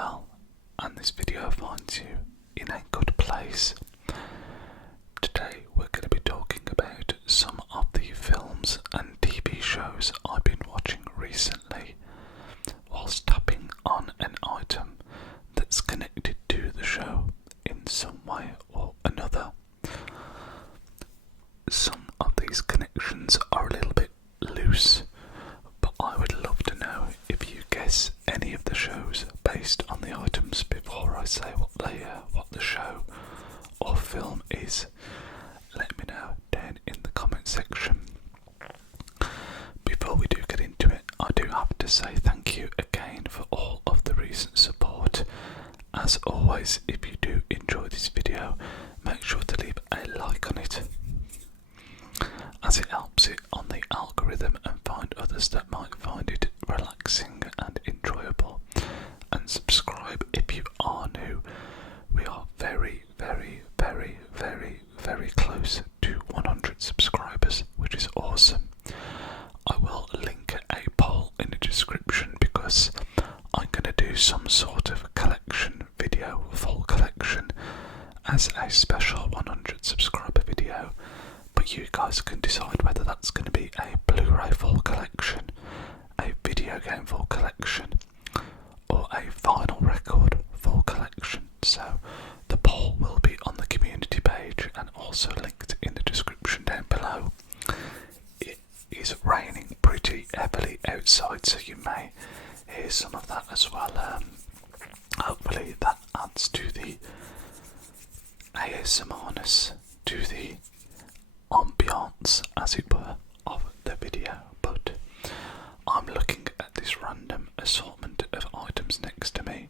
well, and this video finds you in a good place. Today we're going to be talking about some of the films and TV shows I've been watching recently, whilst tapping on an item that's connected to the show in some way or another. Some of these connections are a little bit loose, but I would love to know if you guess any of the shows based on the items before I say what the show or film is. Let me know down in the comment section. Before we do get into it, I do have to say thank you again for all of the recent support. As always, if you do enjoy this video, make sure to leave a like on it, as it helps it on the algorithm and find others that might find it relaxing and enjoyable. And subscribe if you are new. We are very, very, very, very, very close to 100 subscribers, which is awesome. I will link a poll in the description because I'm going to do some sort of collection video, full collection, as a special 100 subscriber video. But you guys can decide whether that's going to be a Blu-ray full collection, a video game full collection, or a vinyl record full collection. So the poll will be on the community page and also linked in the description down below. It is raining pretty heavily outside, so you may hear some of that as well. Hopefully that adds to the ASMRness, to the ambiance, as it were, of the video. But I'm looking at this random assortment of items next to me.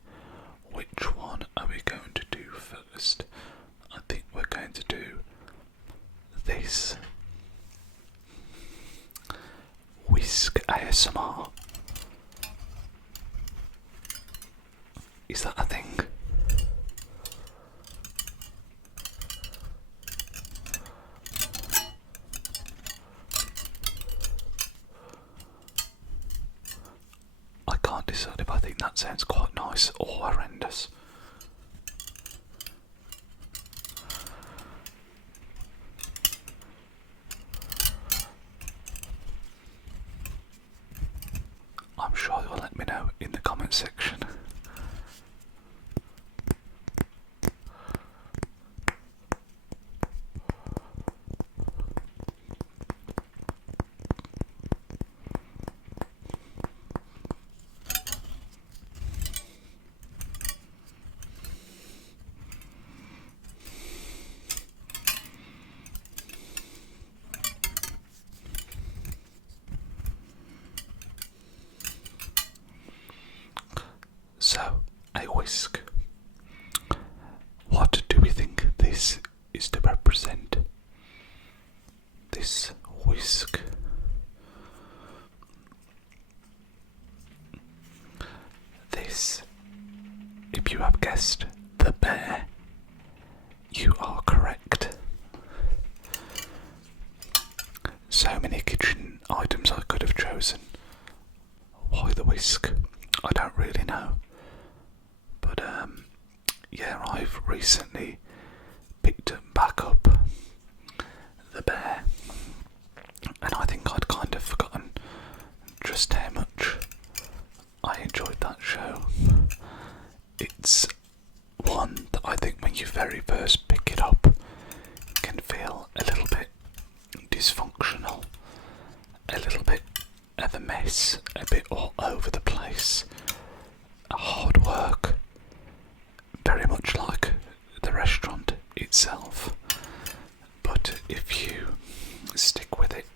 Which one are we going to do first? I think we're going to do this. Whisk ASMR. Is that a thing? I can't decide if I think that sounds quite nice or horrendous. I'm sure you'll let me know in the comment section. So, a whisk. What do we think this is to represent? This whisk. This, if you have guessed the bear, you are correct. So many kitchen items I could have chosen. Why the whisk? I don't really know. But yeah, I've recently picked back up the bear, and I think I'd kind of forgotten just how much I enjoyed that show. It's one that I think when you very first pick it up can feel a little bit dysfunctional, a little bit of a mess, a bit all over the place, hard work, very much like the restaurant itself. But if you stick with it,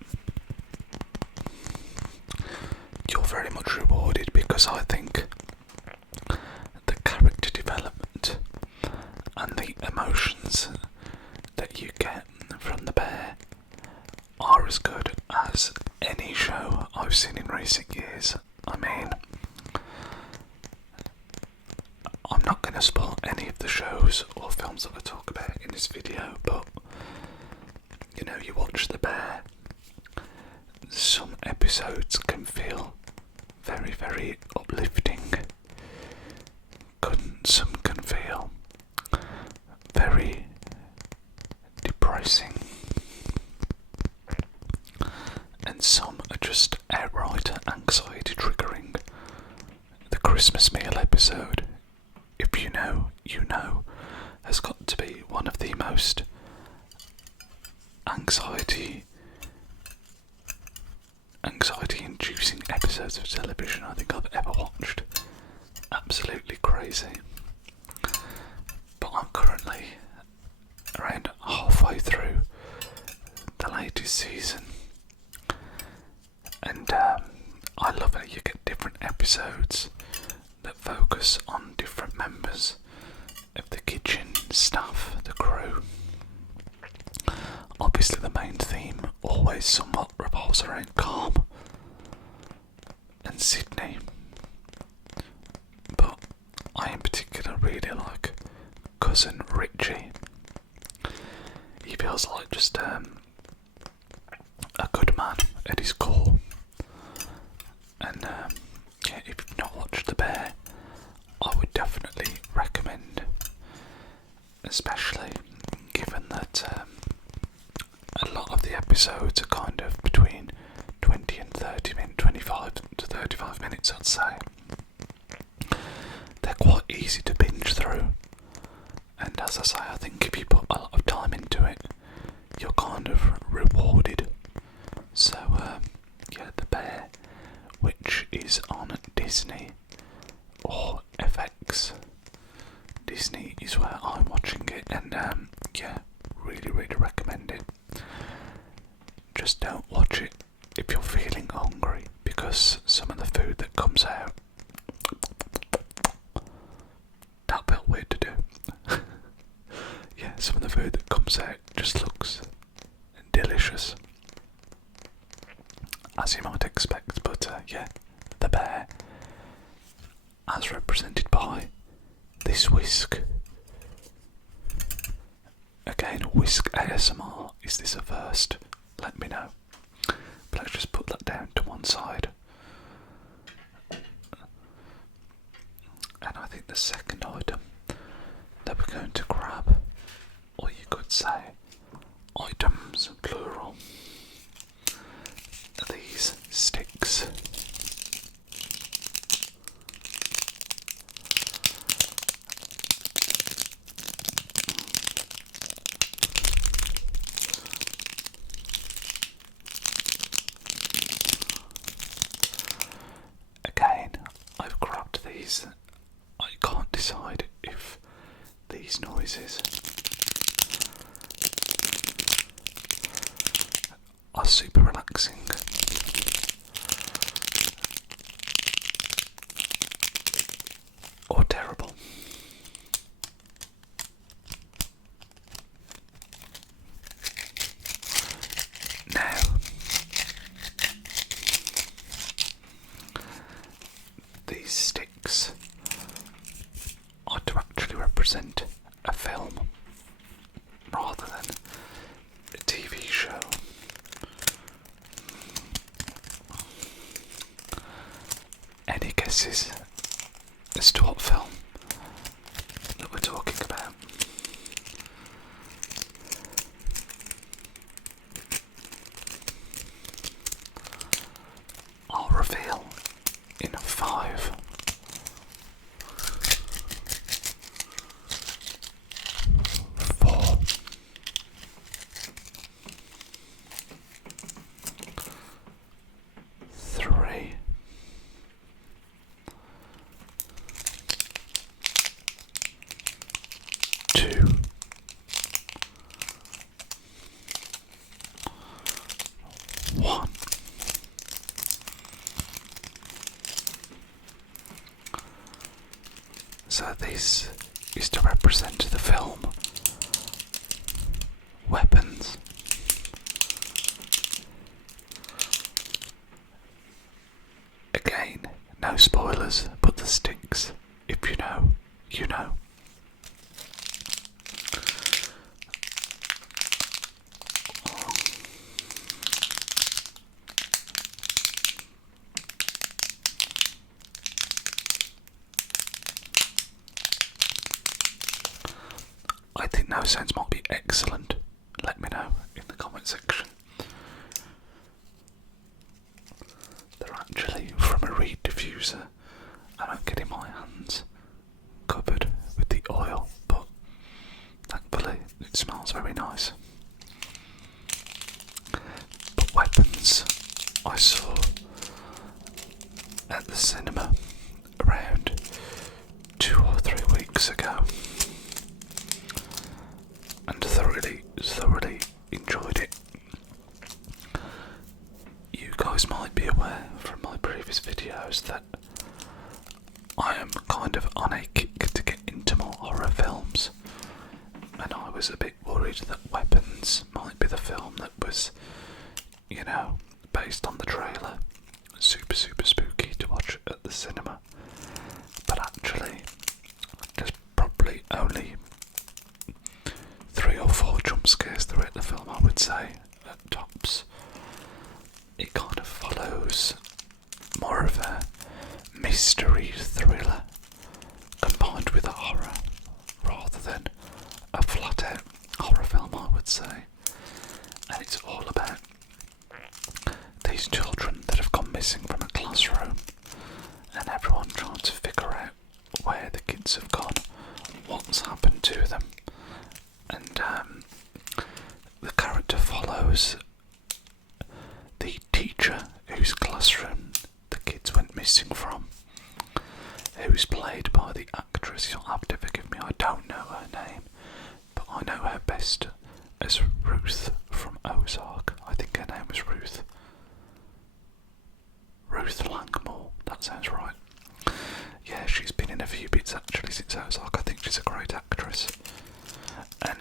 you're very much rewarded, because I think the character development and the emotions that you get from the bear are as good as any show I've seen in recent years. I mean, I'm not going to spoil any of the shows or films that I talk about in this video, but you know, you watch the bear, some episodes can feel very, very uplifting, some can feel very depressing, and some are just outright anxiety triggering. The Christmas meal episode, if you know, you know, has got to be one of the most anxiety-inducing episodes of television I think I've ever watched. Absolutely crazy. But I'm currently around halfway through the latest season, and I love it. You get different episodes that focus on different members of the kitchen staff, the crew. Obviously the main theme always somewhat revolves around Calm and Sydney, but I in particular really like Cousin Richie. He feels like just a good man at his core, and yeah, if you've not watched The Bear, I would definitely recommend, especially given that a lot of the episodes are kind of between 20 and 30 minutes, 25 to 35 minutes I'd say. They're quite easy to binge through, and as I say, I think if you put a lot of time into it, you're kind of rewarded. So yeah, The Bear, which is on Disney or FX. Disney is where I'm watching it, and yeah, really recommend it. Just don't watch it if you're feeling hungry, because some of the food that comes out, that felt weird to do. Yeah, some of the food that comes out just looks delicious, as you might expect. But yeah, The Bear, as represented by this whisk. Again, whisk ASMR. Is this a first? Let me know. But let's just put that down to one side. And I think the second item that we're going to grab, or you could say items plural, are these sticks. Again, I've grabbed these. I can't decide if these noises are super relaxing or terrible. Now, these sticks are to actually represent a film rather than a TV show. Any guesses as to what film that we're talking about? I'll reveal in 5, 4, 3, 2, 1. So this is to represent the film Weapons. Again, no spoilers, but the sticks, if you know, you know. I think those sounds might be excellent. Let me know in the comment section. They're actually from a reed diffuser, and I'm getting my hands covered with the oil, but thankfully it smells very nice. But weapons I saw at the cinema around 2 or 3 weeks ago, and thoroughly enjoyed it. You guys might be aware from my previous videos that I am kind of on a kick to get into more horror films, and I was a bit worried that Weapons might be the film that was, based on the trailer, super spooky to watch at the cinema. But actually, there's probably only 3 or 4 jump scares throughout the film, I would say, at tops. It kind of follows more of a mystery thriller combined with a horror, rather than a flat out horror film, I would say. And it's all about these children that have gone missing from a classroom, and everyone trying to figure out where the kids have gone, what's happened to them. And the character follows the teacher whose classroom the kids went missing from, who's played by the actress. You'll have to forgive me, I don't know her name, but I know her best as Ruth from Ozark. I think her name was Ruth Langmore, that sounds right. Yeah, she's been in a few bits actually since Ozark. I think she's a great actress. And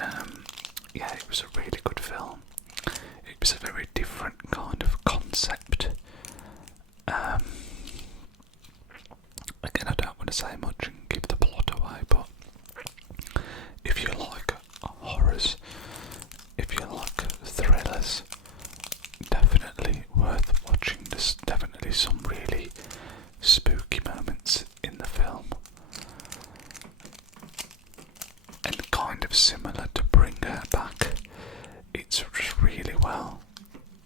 yeah, it was a really good film. It was a very different kind of concept. Again, I don't want to say much and give the plot away, but if you like horrors, if you like thrillers, definitely worth watching. There's definitely some really spooky moments in the film. And kind of similar to Bring Her Back, it's just really well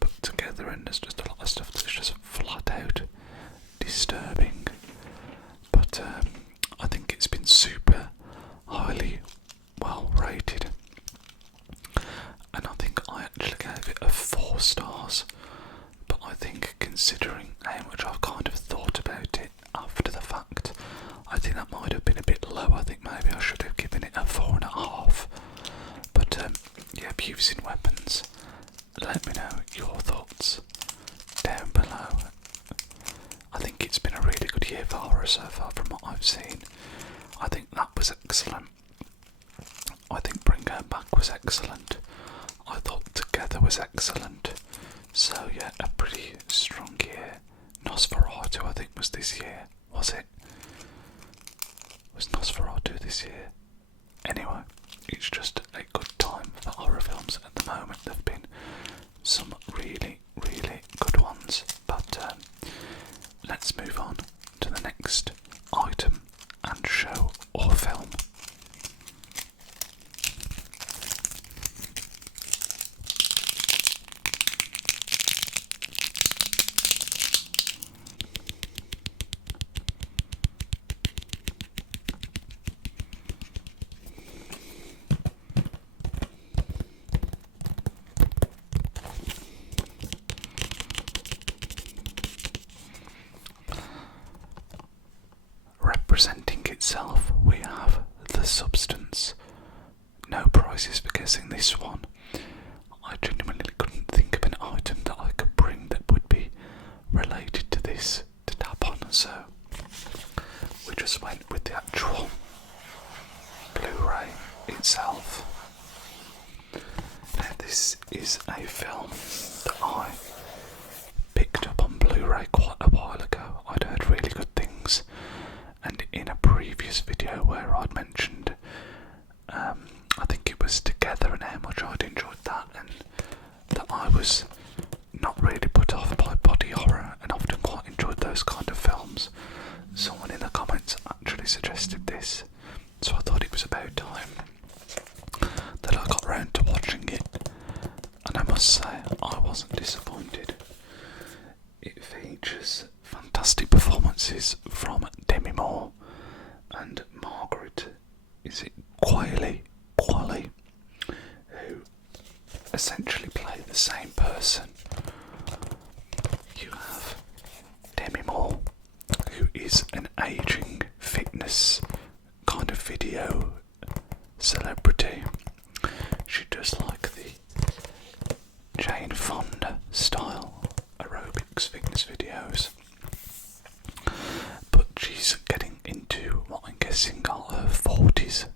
put together, and there's just a lot of stuff that's just flat out disturbing. But I think it's been super highly well rated, and I think I actually gave it a 4 stars. But I think, considering how much I've kind of thought about it after the fact, I think that might have been a bit low. I think maybe I should have given it a 4.5. But yeah, if you've seen Weapons, let me know your thoughts down below. I think it's been a really good year for horror so far from what I've seen. I think that was excellent. I think Bring Her Back was excellent. I thought Together was excellent. So yeah, a pretty strong year. Nosferatu, I think, was this year. Was it? Was Nosferatu this year? Anyway, it's just a good time for horror films at the moment. There have been some really good ones. But let's move on to the next item and show or film. Representing itself, we have The Substance. No prizes for guessing this one. I genuinely couldn't think of an item that I could bring that would be related to this to tap on, so we just went with the actual Blu-ray itself. Now this is a film that I picked up on Blu-ray quite a while ago. I'd heard really good things, and in a previous video where I'd mentioned I think it was Together and how much I'd enjoyed that, and that I was not really put off by body horror and often quite enjoyed those kind of films, someone in the comments actually suggested this, so I thought it was about time. performances from Demi Moore and Margaret, is it Qualley, who essentially play the same person. You have Demi Moore, who is an aging fitness kind of video celebrity. She does like the Jane Fonda style aerobics fitness videos, but she's getting into what I'm guessing are her 40s,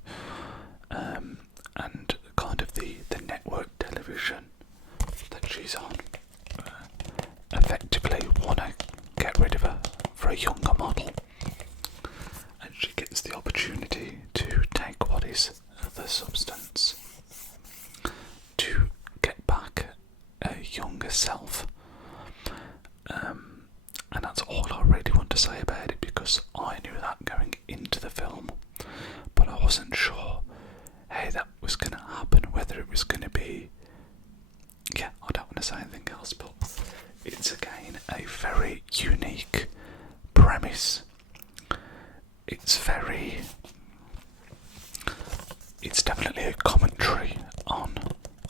and kind of the network television that she's on effectively want to get rid of her for a younger model, and she gets the opportunity to take what is the substance to get back a younger self. And that's all I really want to say about it, because I knew that going into the film, but I wasn't sure how that was going to happen, whether it was going to be, I don't want to say anything else, but it's again a very unique premise. It's definitely a commentary on,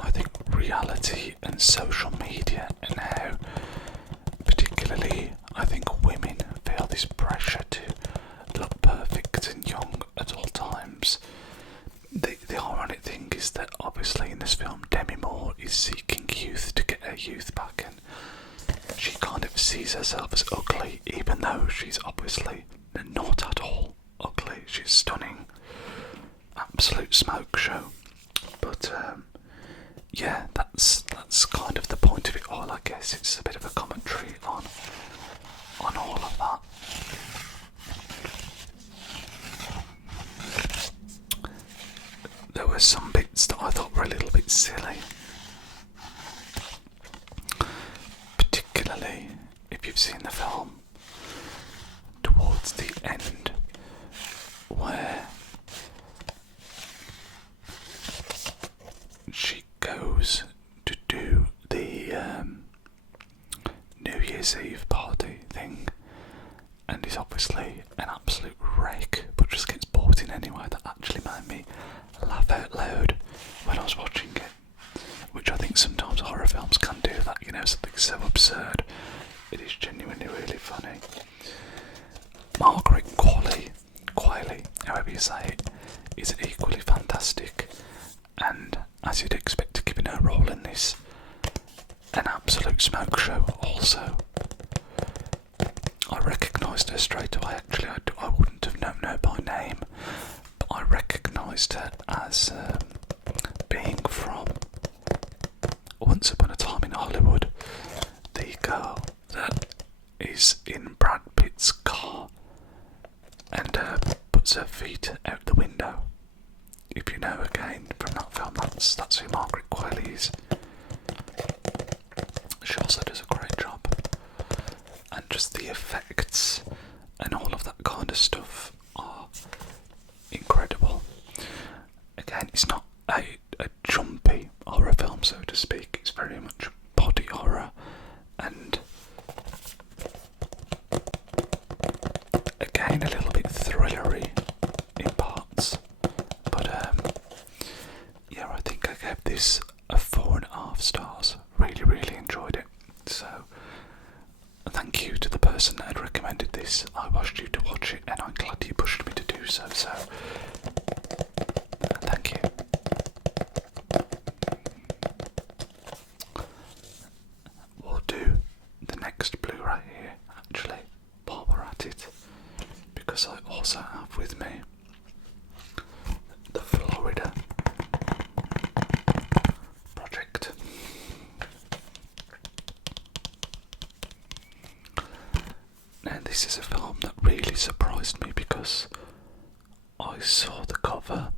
I think, reality and social media, and how particularly I think women feel this pressure to look perfect and young at all times. The ironic thing is that obviously in this film Demi Moore is seeking youth to get her youth back, and she kind of sees herself as ugly, even though she's obviously not at all ugly. She's stunning, absolute smoke show. But that's kind of the point of it all, I guess. It's a bit of a commentary on all of that. There were some bits that I thought were a little bit silly, particularly if you've seen the film, towards the end, where she goes to do the New Year's Eve party thing, and is obviously an absolute wreck, but just gets bought in anyway. That actually made me laugh out loud when I was watching it, which I think sometimes horror films can do that, something so absurd, it is genuinely really funny. Margaret Qualley, however you say it, is equally fantastic, and as you'd expect, given her role in this, an absolute smoke show also. I recognised her straight away. Actually, I wouldn't have known her by name, but I recognised her as being from Once Upon a Time in Hollywood, the girl that is in Brad Pitt's car and puts her feet out the window. If you know, again, from that film, that's who Margaret Qualley is. She also does a great job, and just the effects and all of that kind of stuff are incredible. Again, it's not a jumpy horror film, so to speak. It's very much body horror, and again a little bit thrillery in parts. But I think I gave this a 4.5 stars. Really, really enjoyed it. So thank you to the person that had recommended this. I asked you to watch it, and I'm glad you pushed me to do so. So thank you. We'll do the next Blu-ray here, actually, while we're at it, because I also have with me the Florida Project. Now, this is a film that really surprised me, because I saw the cover,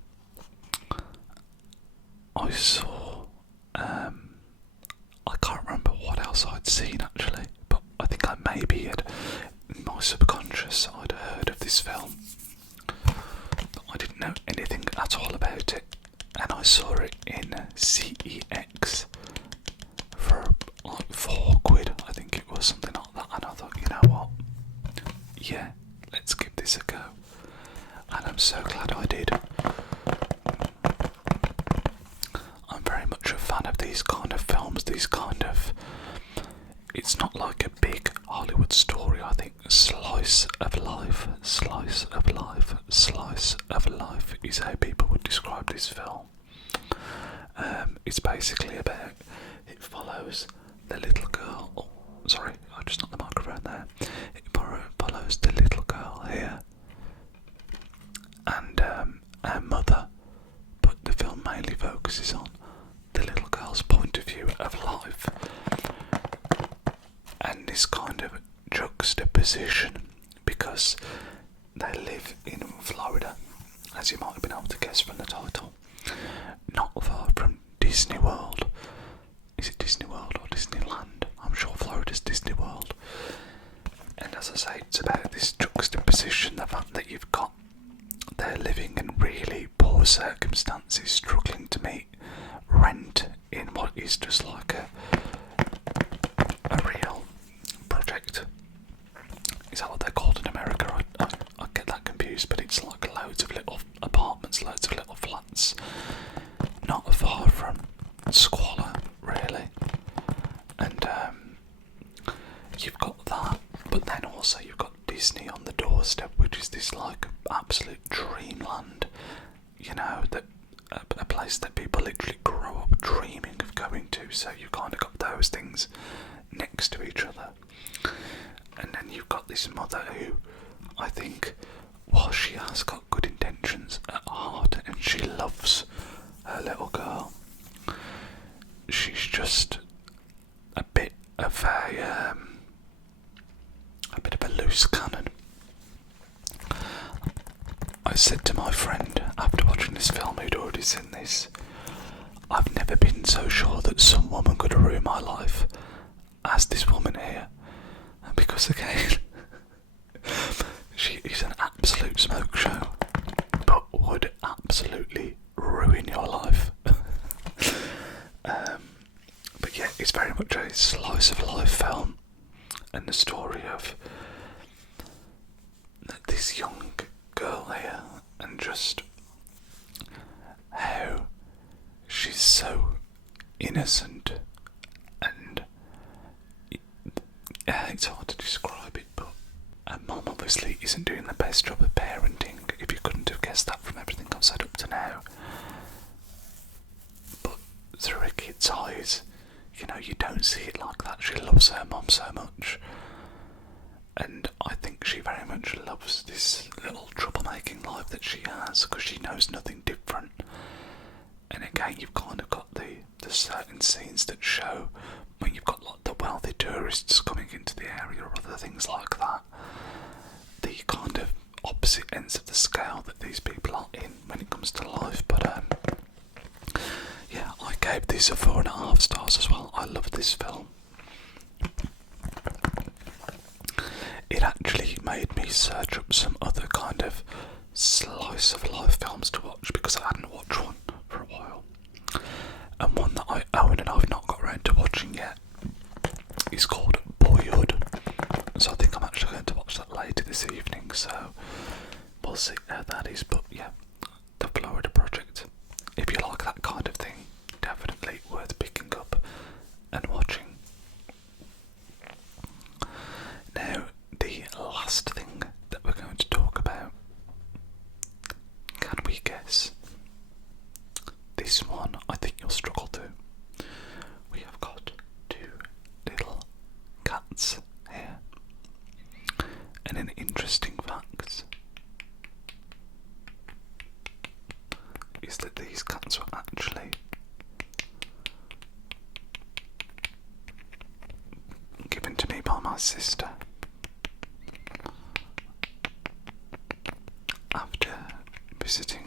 I saw, I can't remember what else I'd seen actually, but I think I maybe had, in my subconscious, I'd heard of this film, but I didn't know anything at all about it, and I saw it in CEX for like £4, I think it was, something like that, and I thought, you know what, yeah, let's give this a go. And I'm so glad I did. I'm very much a fan of these kind of films, it's not like a big Hollywood story, I think slice of life is how people would describe this film. It's basically about, it follows the little girl, oh sorry, I just knocked the microphone there. It follows the little girl here and her mother, but the film mainly focuses on the little girl's point of view of life, and this kind of juxtaposition, because they live in Florida, as you might have been able to guess from the title, not far from Disney World. Is it Disney World or Disneyland? I'm sure Florida's Disney World. And as I say, it's about this juxtaposition, the fact that you've got, they're living in really poor circumstances, struggling to meet rent in what is just like a real project. Is that what they're called in America? I get that confused, but it's like loads of little apartments, loads of little flats, not far from squalor, really. And you've got that, but then also you've got Disney on the doorstep, which is this like absolute dreamland, you know, that a place that people literally grow up dreaming of going to. So you kind of got those things next to each other. And then you've got this mother who, I think, while she has got good intentions at heart and she loves her little girl, she's just a bit of a loose cannon. I said to my friend after watching this film, who'd already seen this, I've never been so sure that some woman could ruin my life as this woman here. Because again, she is an absolute smoke show, but would absolutely ruin your life. But yeah, it's very much a slice of life film, and the story of this young girl here, and just how she's so innocent, and it's hard to describe it, but her mum obviously isn't doing the best job of parenting, if you couldn't have guessed that from everything I've said up to now. But through a kid's eyes, you know, you don't see it like that. She loves her mum so much, and I think she very much loves this little troublemaking life that she has, because she knows nothing different. And again, you've kind of got the certain scenes that show when you've got like the wealthy tourists coming into the area or other things like that, the kind of opposite ends of the scale that these people are in when it comes to life. But yeah, I gave this a 4.5 stars as well. I love this film. It actually made me search up some other kind of slice of life films to watch, because I hadn't watched one for a while. And one that I own and I've not got around to watching yet is called Boyhood. So I think I'm actually going to watch that later this evening, so we'll see how that is. But yeah, the Florida Project, if you like that kind of thing, definitely worth picking up and watching. Now, the last thing that we're going to talk about, can we guess? This one I think you'll struggle to. We have got 2 little cats here, and an interesting fact is that these cats were actually given to me by my sister after visiting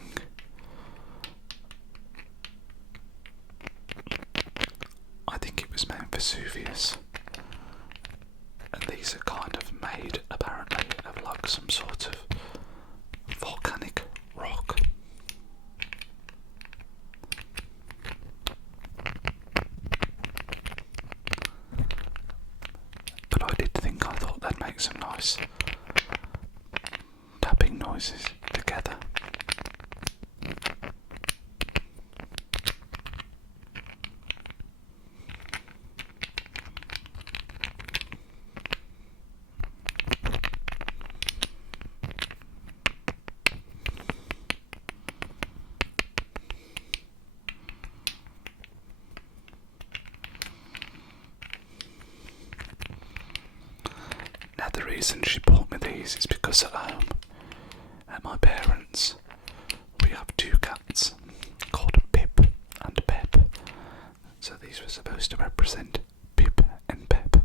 Mount Vesuvius, and these are kind of made apparently of like some sort of volcanic rock. But I thought they'd make some nice noises together. Now the reason she bought me these is because at home, at my parents', we have two cats called Pip and Pep. So these were supposed to represent Pip and Pep.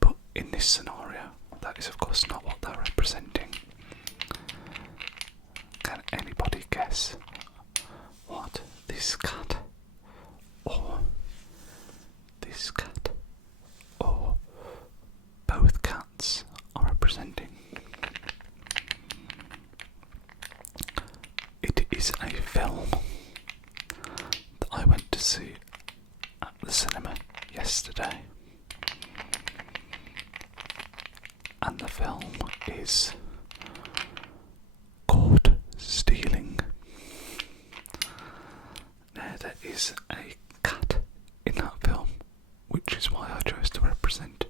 But in this scenario, that is of course not what they're representing. Can anybody guess what this cat or this cat or both cats are representing? It is a film that I went to see at the cinema yesterday, and the film is called Stealing. Now there is a cat in that film, which is why I chose to represent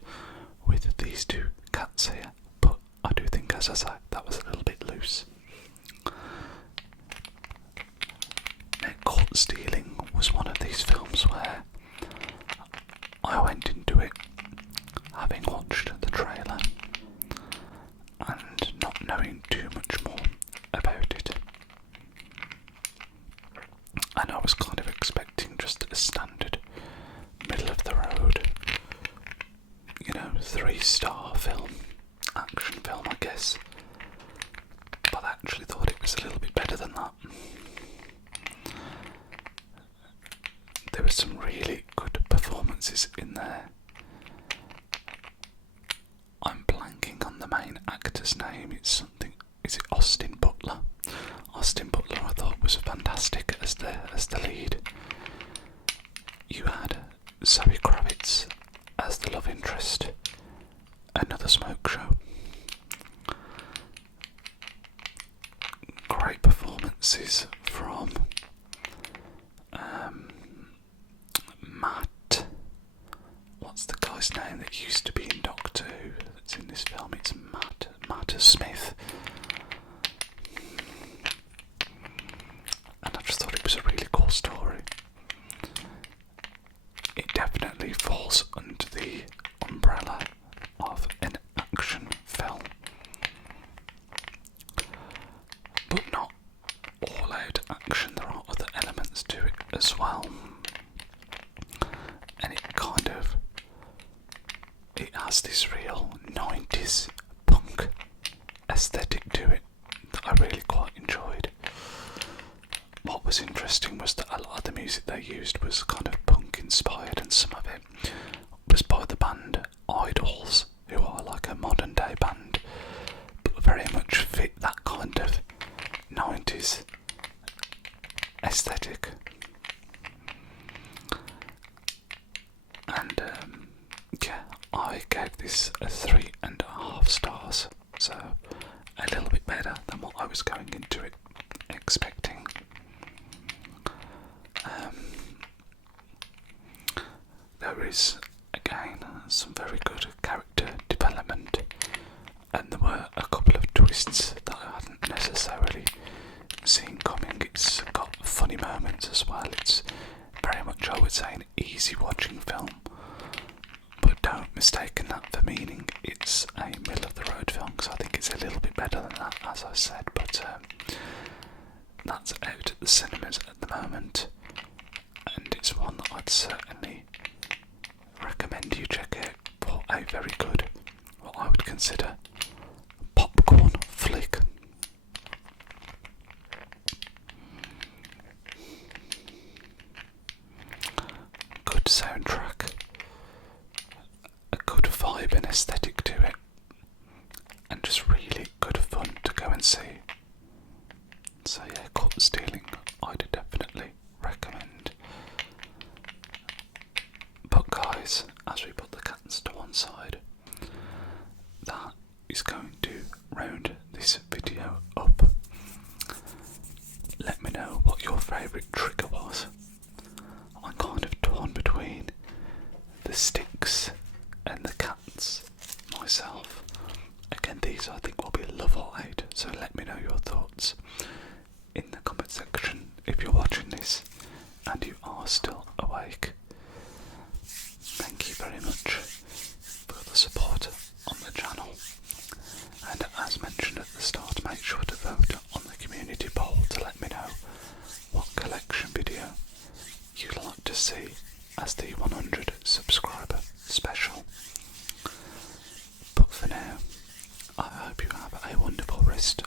with these two cats here, but I do think, as I say, that was a little bit loose. Now, Caught Stealing was one of these films where I went into it having watched the trailer and not knowing too much more about it, and I was kind of expecting just a standard middle of the road, 3-star film, action film, I guess. But I actually thought it was a little bit better than that. There were some really good performances in there. I'm blanking on the main actor's name. Is it Austin Butler? Austin Butler I thought was fantastic as the lead. You had Zoe Kravitz as the love interest. Another smoke show. Great performances from Matt. What's the guy's name that used to be in Doctor Who that's in this film? It's Matt Smith. And I just thought it was a really cool story. It definitely falls under the umbrella of an action film, but not all out action. There are other elements to it as well, and it has this real 90s punk aesthetic to it that I really quite enjoyed. What was interesting was that a lot of the music they used was kind of punk inspired, and some of it was by the band Idols, who are like a modern day band, but very much fit that kind of 90s aesthetic. And I gave this a 3.5 stars, so a little bit better than what I was going into it expecting. There is again some very good character development, and there were a couple of twists that I hadn't necessarily seen coming. It's got funny moments as well. It's very much, I would say, an easy watching film, but don't mistake that for meaning it's a middle of the road film, because I think it's a little bit better than that, as I said. But that's out at the cinemas at the moment, and it's one that I'd certainly recommend you check out for a very good, what I would consider, popcorn flick. Good soundtrack, a good vibe and aesthetic to it, and just really good fun to go and see. So yeah, Caught Stealing, I'd definitely recommend. But guys, as we put the cats to one side, that is going to round this video before 8, so let me know your thoughts in the comment section if you're watching this and you are still awake. Thank you very much for the support on the channel, and as mentioned at the start, make sure to vote on the community poll to let me know what collection video you'd like to see as the 100 subscriber special. But for now, I hope you have a wonderful rest